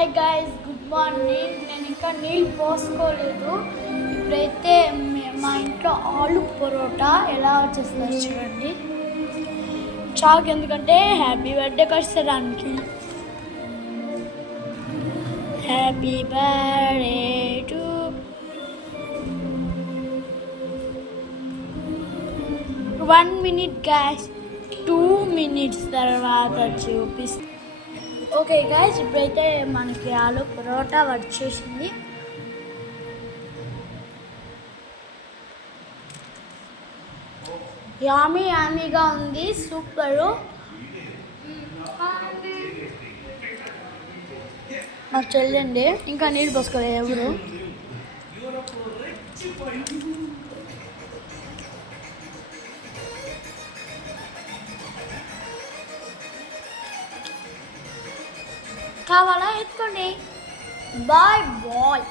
Hi guys, good morning. నేను ఇంకా నీళ్ళు పోసుకోలేదు. ఇప్పుడైతే మా ఇంట్లో ఆలు పరోటా ఎలా వచ్చేస్తుందో చూడండి. చాక్ ఎందుకంటే హ్యాపీ బర్త్డే వచ్చేదానికి. Happy birthday to 1 minute guys, 2 minutes తర్వాత చూపిస్తాను. ఓకే గైస్, ఇప్పుడైతే మనకి ఆలు పరోటా వచ్చేసింది. యామీగా ఉంది, సూపరు. మాకు చెల్లండి ఇంకా నీళ్ళు పోసుకోలేదు ఎవరు. కావాలా ఎత్తుకోండి. Bye bye.